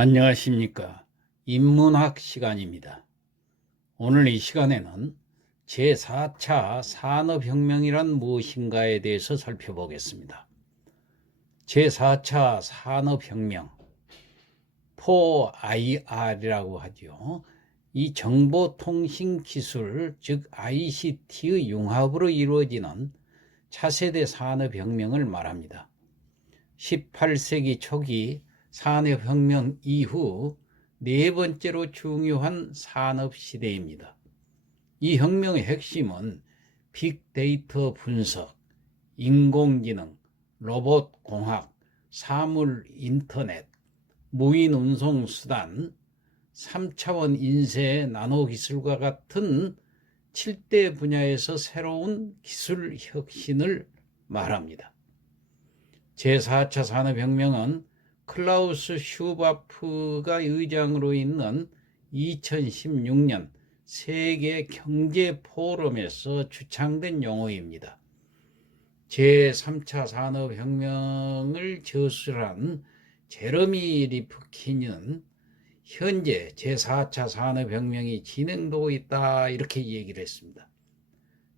안녕하십니까. 인문학 시간입니다. 오늘 이 시간에는 제4차 산업혁명이란 무엇인가에 대해서 살펴보겠습니다. 제4차 산업혁명, 4IR이라고 하죠. 이 정보통신기술, 즉 ICT의 융합으로 이루어지는 차세대 산업혁명을 말합니다. 18세기 초기 산업혁명 이후 네 번째로 중요한 산업시대입니다. 이 혁명의 핵심은 빅데이터 분석, 인공지능, 로봇공학, 사물인터넷, 무인운송수단, 3차원 인쇄 나노기술과 같은 7대 분야에서 새로운 기술 혁신을 말합니다. 제4차 산업혁명은 클라우스 슈바프가 의장으로 있는 2016년 세계 경제 포럼에서 주창된 용어입니다. 제3차 산업혁명을 저술한 제러미 리프킨은 현재 제4차 산업혁명이 진행되고 있다 이렇게 얘기를 했습니다.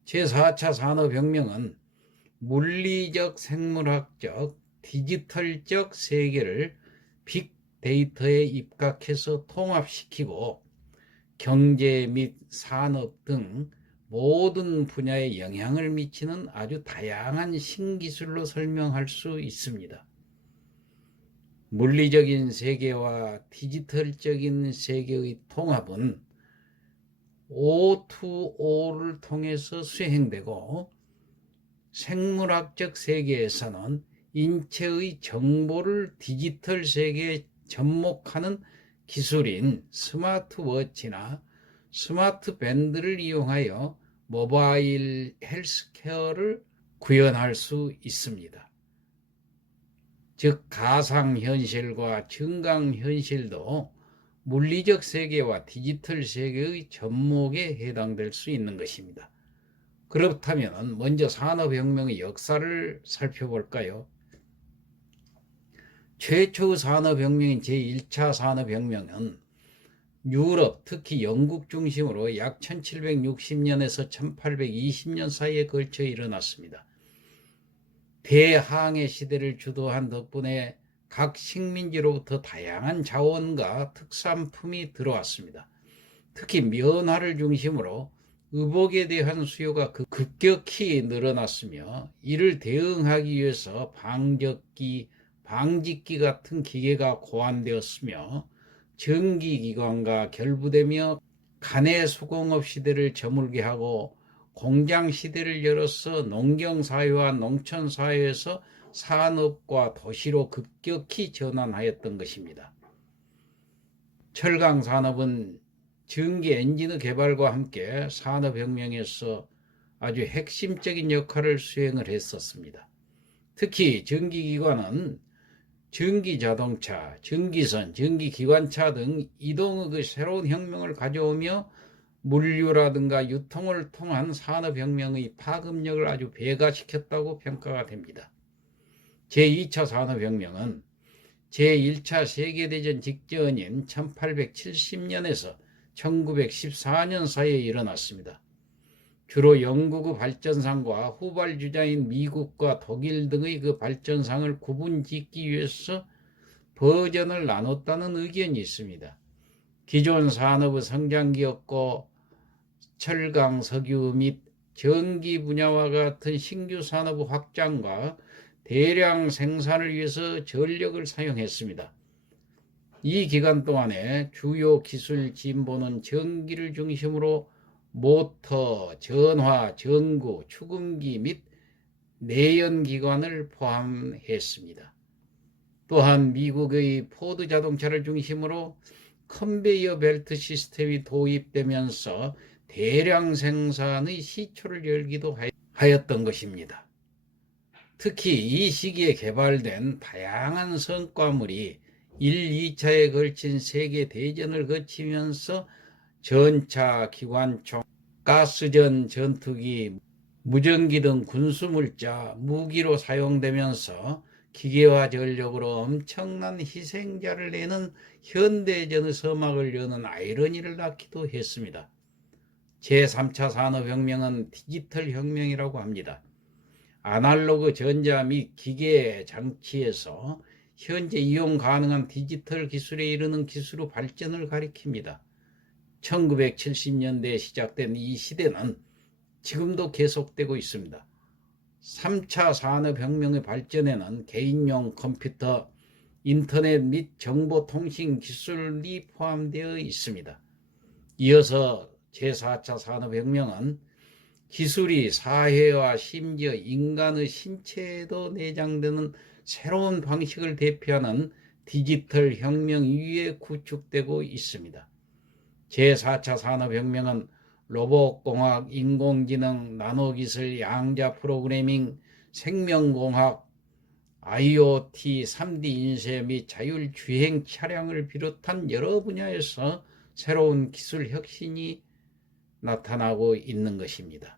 제4차 산업혁명은 물리적, 생물학적, 디지털적 세계를 빅데이터에 입각해서 통합시키고 경제 및 산업 등 모든 분야에 영향을 미치는 아주 다양한 신기술로 설명할 수 있습니다. 물리적인 세계와 디지털적인 세계의 통합은 O2O를 통해서 수행되고 생물학적 세계에서는 인체의 정보를 디지털 세계에 접목하는 기술인 스마트워치나 스마트밴드를 이용하여 모바일 헬스케어를 구현할 수 있습니다. 즉 가상현실과 증강현실도 물리적 세계와 디지털 세계의 접목에 해당될 수 있는 것입니다. 그렇다면 먼저 산업혁명의 역사를 살펴볼까요? 최초의 산업혁명인 제1차 산업혁명은 유럽, 특히 영국 중심으로 약 1760년에서 1820년 사이에 걸쳐 일어났습니다. 대항해 시대를 주도한 덕분에 각 식민지로부터 다양한 자원과 특산품이 들어왔습니다. 특히 면화를 중심으로 의복에 대한 수요가 급격히 늘어났으며 이를 대응하기 위해서 방적기, 방직기 같은 기계가 고안되었으며 전기기관과 결부되며 간의 수공업 시대를 저물게 하고 공장 시대를 열어서 농경사회와 농촌사회에서 산업과 도시로 급격히 전환하였던 것입니다. 철강산업은 전기 엔진의 개발과 함께 산업혁명에서 아주 핵심적인 역할을 수행을 했었습니다. 특히 전기기관은 전기자동차, 전기선, 전기기관차 등 이동의 새로운 혁명을 가져오며 물류라든가 유통을 통한 산업혁명의 파급력을 아주 배가시켰다고 평가가 됩니다. 제2차 산업혁명은 제1차 세계대전 직전인 1870년에서 1914년 사이에 일어났습니다. 주로 영국의 발전상과 후발주자인 미국과 독일 등의 그 발전상을 구분짓기 위해서 버전을 나눴다는 의견이 있습니다. 기존 산업의 성장기였고 철강, 석유 및 전기 분야와 같은 신규 산업의 확장과 대량 생산을 위해서 전력을 사용했습니다. 이 기간 동안에 주요 기술 진보는 전기를 중심으로 모터, 전화, 전구, 축음기 및 내연기관을 포함했습니다. 또한 미국의 포드 자동차를 중심으로 컨베이어 벨트 시스템이 도입되면서 대량 생산의 시초를 열기도 하였던 것입니다. 특히 이 시기에 개발된 다양한 성과물이 1, 2차에 걸친 세계 대전을 거치면서 전차, 기관총, 가스전 전투기, 무전기 등 군수물자, 무기로 사용되면서 기계화 전력으로 엄청난 희생자를 내는 현대전의 서막을 여는 아이러니를 낳기도 했습니다. 제3차 산업혁명은 디지털 혁명이라고 합니다. 아날로그 전자 및 기계 장치에서 현재 이용 가능한 디지털 기술에 이르는 기술의 발전을 가리킵니다. 1970년대에 시작된 이 시대는 지금도 계속되고 있습니다. 3차 산업혁명의 발전에는 개인용 컴퓨터, 인터넷 및 정보통신 기술이 포함되어 있습니다. 이어서 제4차 산업혁명은 기술이 사회와 심지어 인간의 신체에도 내장되는 새로운 방식을 대표하는 디지털 혁명 이후에 구축되고 있습니다. 제4차 산업혁명은 로봇공학, 인공지능, 나노기술, 양자 프로그래밍, 생명공학, IoT, 3D 인쇄 및 자율주행 차량을 비롯한 여러 분야에서 새로운 기술 혁신이 나타나고 있는 것입니다.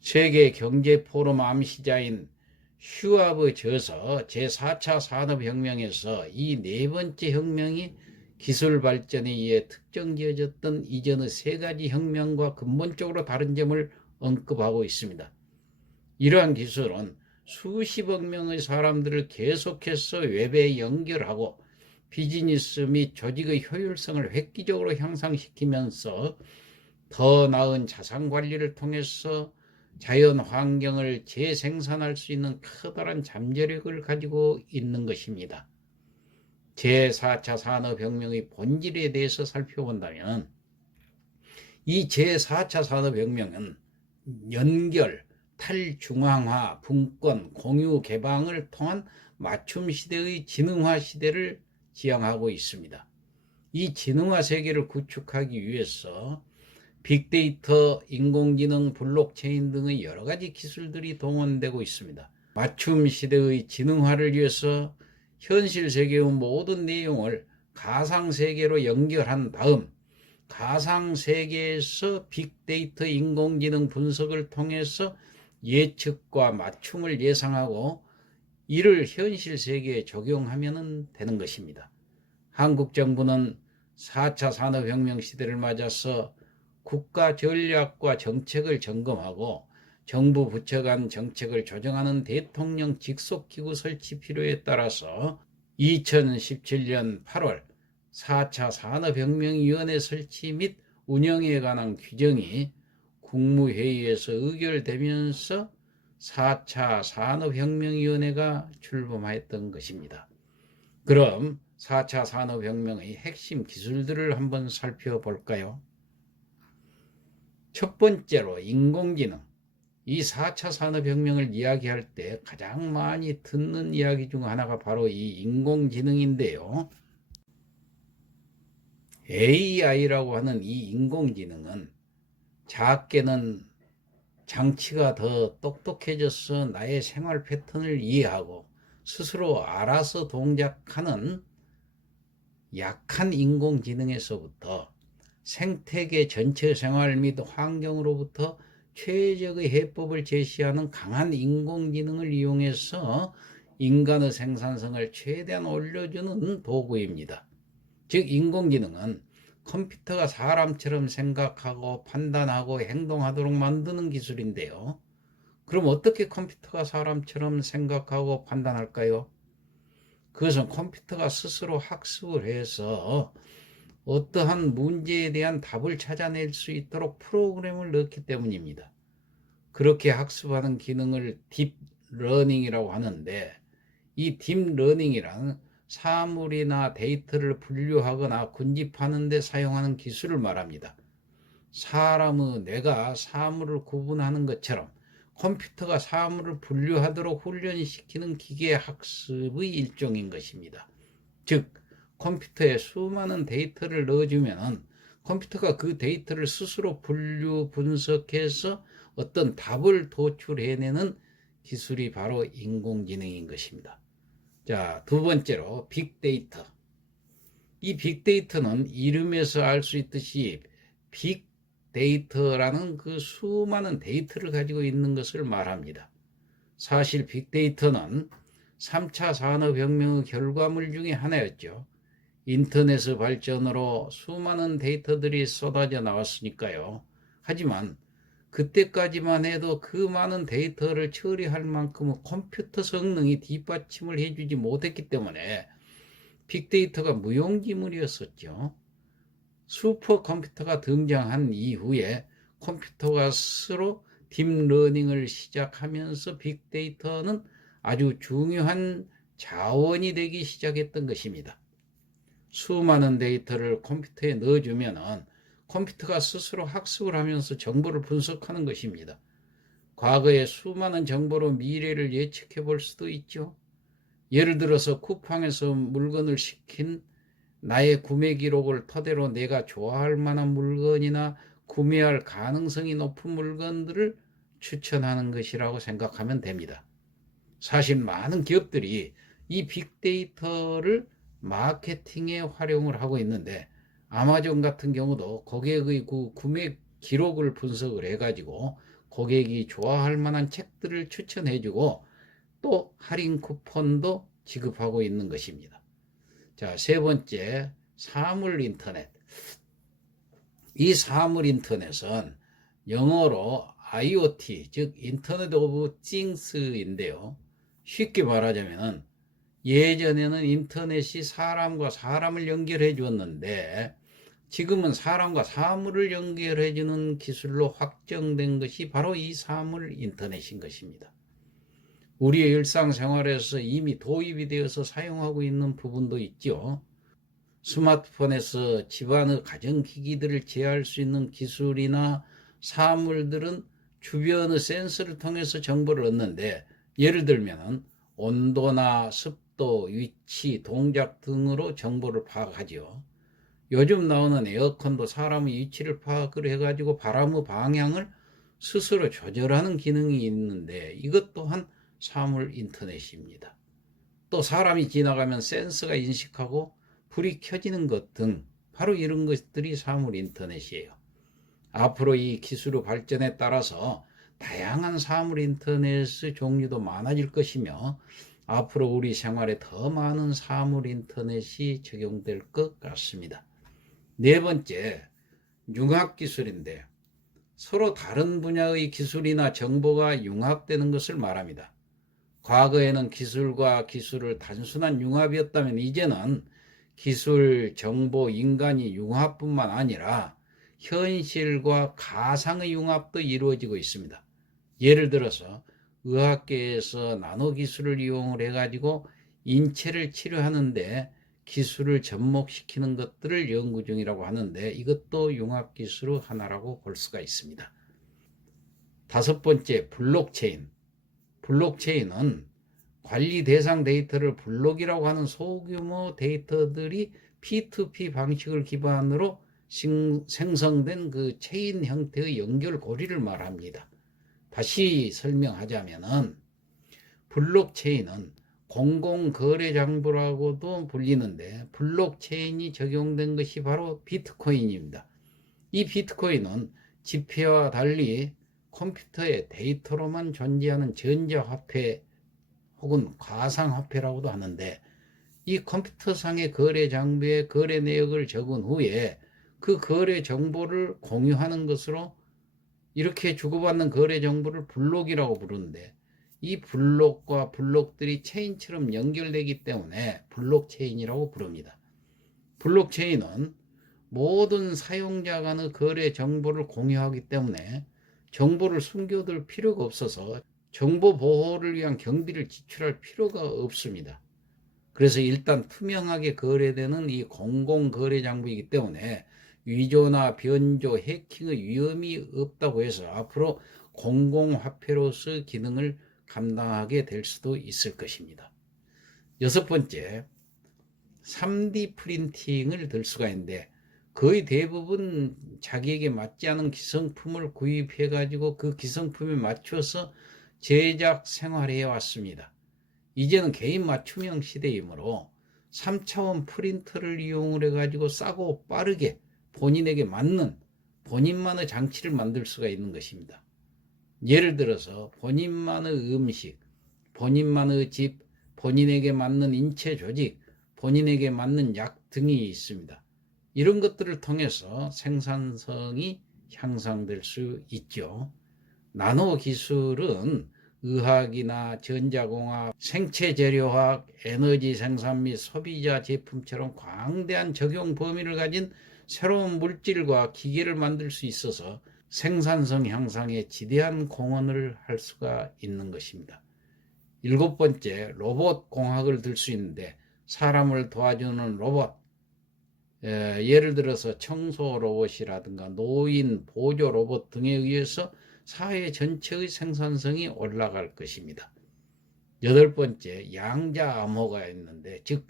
세계경제포럼 암시자인 슈와브 저서 제4차 산업혁명에서 이 네 번째 혁명이 기술 발전에 의해 특정지어졌던 이전의 세 가지 혁명과 근본적으로 다른 점을 언급하고 있습니다. 이러한 기술은 수십억 명의 사람들을 계속해서 웹에 연결하고 비즈니스 및 조직의 효율성을 획기적으로 향상시키면서 더 나은 자산 관리를 통해서 자연 환경을 재생산할 수 있는 커다란 잠재력을 가지고 있는 것입니다. 제4차 산업혁명의 본질에 대해서 살펴본다면 이 제4차 산업혁명은 연결, 탈중앙화, 분권, 공유, 개방을 통한 맞춤 시대의 지능화 시대를 지향하고 있습니다. 이 지능화 세계를 구축하기 위해서 빅데이터, 인공지능, 블록체인 등의 여러 가지 기술들이 동원되고 있습니다. 맞춤 시대의 지능화를 위해서 현실 세계의 모든 내용을 가상세계로 연결한 다음 가상세계에서 빅데이터, 인공지능 분석을 통해서 예측과 맞춤을 예상하고 이를 현실 세계에 적용하면 되는 것입니다. 한국 정부는 4차 산업혁명 시대를 맞아서 국가 전략과 정책을 점검하고 정부 부처 간 정책을 조정하는 대통령 직속기구 설치 필요에 따라서 2017년 8월 4차 산업혁명위원회 설치 및 운영에 관한 규정이 국무회의에서 의결되면서 4차 산업혁명위원회가 출범하였던 것입니다. 그럼 4차 산업혁명의 핵심 기술들을 한번 살펴볼까요? 첫 번째로 인공지능. 이 4차 산업혁명을 이야기할 때 가장 많이 듣는 이야기 중 하나가 바로 이 인공지능인데요. AI라고 하는 이 인공지능은 작게는 장치가 더 똑똑해져서 나의 생활 패턴을 이해하고 스스로 알아서 동작하는 약한 인공지능에서부터 생태계 전체 생활 및 환경으로부터 최적의 해법을 제시하는 강한 인공지능을 이용해서 인간의 생산성을 최대한 올려주는 도구입니다. 즉 인공지능은 컴퓨터가 사람처럼 생각하고 판단하고 행동하도록 만드는 기술인데요. 그럼 어떻게 컴퓨터가 사람처럼 생각하고 판단할까요? 그것은 컴퓨터가 스스로 학습을 해서 어떠한 문제에 대한 답을 찾아낼 수 있도록 프로그램을 넣기 때문입니다. 그렇게 학습하는 기능을 딥러닝이라고 하는데 이 딥러닝이란 사물이나 데이터를 분류하거나 군집하는 데 사용하는 기술을 말합니다. 사람의 뇌가 사물을 구분하는 것처럼 컴퓨터가 사물을 분류하도록 훈련시키는 기계 학습의 일종인 것입니다. 즉 컴퓨터에 수많은 데이터를 넣어주면 컴퓨터가 그 데이터를 스스로 분류 분석해서 어떤 답을 도출해내는 기술이 바로 인공지능인 것입니다. 자, 두 번째로 빅데이터. 이 빅데이터는 이름에서 알 수 있듯이 빅데이터라는 그 수많은 데이터를 가지고 있는 것을 말합니다. 사실 빅데이터는 3차 산업혁명의 결과물 중에 하나였죠. 인터넷의 발전으로 수많은 데이터들이 쏟아져 나왔으니까요. 하지만 그때까지만 해도 그 많은 데이터를 처리할 만큼의 컴퓨터 성능이 뒷받침을 해주지 못했기 때문에 빅데이터가 무용지물이었었죠. 슈퍼컴퓨터가 등장한 이후에 컴퓨터가 스스로 딥러닝을 시작하면서 빅데이터는 아주 중요한 자원이 되기 시작했던 것입니다. 수많은 데이터를 컴퓨터에 넣어주면 컴퓨터가 스스로 학습을 하면서 정보를 분석하는 것입니다. 과거의 수많은 정보로 미래를 예측해 볼 수도 있죠. 예를 들어서 쿠팡에서 물건을 시킨 나의 구매 기록을 토대로 내가 좋아할 만한 물건이나 구매할 가능성이 높은 물건들을 추천하는 것이라고 생각하면 됩니다. 사실 많은 기업들이 이 빅데이터를 마케팅에 활용을 하고 있는데 아마존 같은 경우도 고객의 그 구매 기록을 분석을 해가지고 고객이 좋아할 만한 책들을 추천해주고 또 할인 쿠폰도 지급하고 있는 것입니다. 자, 세 번째, 사물 인터넷. 이 사물 인터넷은 영어로 IoT, 즉 인터넷 오브 띵스인데요. 쉽게 말하자면 예전에는 인터넷이 사람과 사람을 연결해 주었는데 지금은 사람과 사물을 연결해 주는 기술로 확정된 것이 바로 이 사물 인터넷인 것입니다. 우리의 일상생활에서 이미 도입이 되어서 사용하고 있는 부분도 있죠. 스마트폰에서 집안의 가전기기들을 제어할 수 있는 기술이나 사물들은 주변의 센서를 통해서 정보를 얻는데 예를 들면 온도나 습도, 위치, 동작 등으로 정보를 파악하죠. 요즘 나오는 에어컨도 사람의 위치를 파악을 해가지고 바람의 방향을 스스로 조절하는 기능이 있는데 이것 또한 사물 인터넷입니다. 또 사람이 지나가면 센서가 인식하고 불이 켜지는 것 등 바로 이런 것들이 사물 인터넷이에요. 앞으로 이 기술의 발전에 따라서 다양한 사물 인터넷의 종류도 많아질 것이며 앞으로 우리 생활에 더 많은 사물 인터넷이 적용될 것 같습니다. 네 번째, 융합기술인데 서로 다른 분야의 기술이나 정보가 융합되는 것을 말합니다. 과거에는 기술과 기술을 단순한 융합이었다면 이제는 기술, 정보, 인간이 융합뿐만 아니라 현실과 가상의 융합도 이루어지고 있습니다. 예를 들어서 의학계에서 나노기술을 이용을 해가지고 인체를 치료하는데 기술을 접목시키는 것들을 연구 중이라고 하는데 이것도 융합기술의 하나라고 볼 수가 있습니다. 다섯 번째, 블록체인. 블록체인은 관리 대상 데이터를 블록이라고 하는 소규모 데이터들이 P2P 방식을 기반으로 생성된 그 체인 형태의 연결고리를 말합니다. 다시 설명하자면은 블록체인은 공공거래장부라고도 불리는데 블록체인이 적용된 것이 바로 비트코인입니다. 이 비트코인은 지폐와 달리 컴퓨터의 데이터로만 존재하는 전자화폐 혹은 가상화폐라고도 하는데 이 컴퓨터상의 거래장부에 거래 내역을 적은 후에 그 거래 정보를 공유하는 것으로 이렇게 주고받는 거래 정보를 블록이라고 부르는데 이 블록과 블록들이 체인처럼 연결되기 때문에 블록체인이라고 부릅니다. 블록체인은 모든 사용자 간의 거래 정보를 공유하기 때문에 정보를 숨겨둘 필요가 없어서 정보 보호를 위한 경비를 지출할 필요가 없습니다. 그래서 일단 투명하게 거래되는 이 공공거래 장부이기 때문에 위조나 변조, 해킹의 위험이 없다고 해서 앞으로 공공화폐로서 기능을 감당하게 될 수도 있을 것입니다. 여섯 번째, 3D 프린팅을 들 수가 있는데 거의 대부분 자기에게 맞지 않은 기성품을 구입해 가지고 그 기성품에 맞춰서 제작 생활해 왔습니다. 이제는 개인 맞춤형 시대이므로 3차원 프린터를 이용을 해 가지고 싸고 빠르게 본인에게 맞는 본인만의 장치를 만들 수가 있는 것입니다. 예를 들어서 본인만의 음식, 본인만의 집, 본인에게 맞는 인체 조직, 본인에게 맞는 약 등이 있습니다. 이런 것들을 통해서 생산성이 향상될 수 있죠. 나노 기술은 의학이나 전자공학, 생체재료학, 에너지 생산 및 소비자 제품처럼 광대한 적용 범위를 가진 새로운 물질과 기계를 만들 수 있어서 생산성 향상에 지대한 공헌을 할 수가 있는 것입니다. 7번째, 로봇 공학을 들 수 있는데 사람을 도와주는 로봇, 예를 들어서 청소 로봇이라든가 노인 보조 로봇 등에 의해서 사회 전체의 생산성이 올라갈 것입니다. 8번째, 양자 암호가 있는데, 즉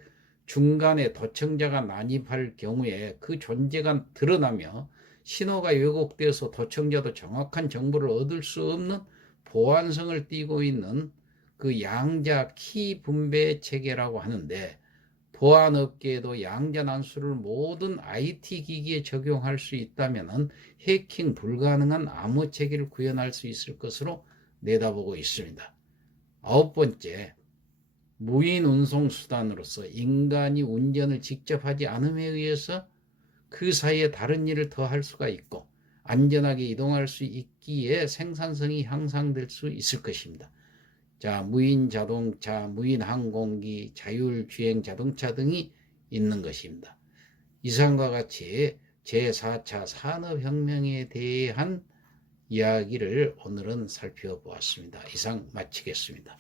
중간에 도청자가 난입할 경우에 그 존재가 드러나며 신호가 왜곡되어서 도청자도 정확한 정보를 얻을 수 없는 보안성을 띠고 있는 그 양자 키 분배 체계라고 하는데, 보안업계에도 양자난수를 모든 IT 기기에 적용할 수 있다면 해킹 불가능한 암호 체계를 구현할 수 있을 것으로 내다보고 있습니다. 9번째, 무인 운송수단으로서 인간이 운전을 직접 하지 않음에 의해서 그 사이에 다른 일을 더 할 수가 있고 안전하게 이동할 수 있기에 생산성이 향상될 수 있을 것입니다. 자, 무인 자동차, 무인 항공기, 자율주행 자동차 등이 있는 것입니다. 이상과 같이 제4차 산업혁명에 대한 이야기를 오늘은 살펴보았습니다. 이상 마치겠습니다.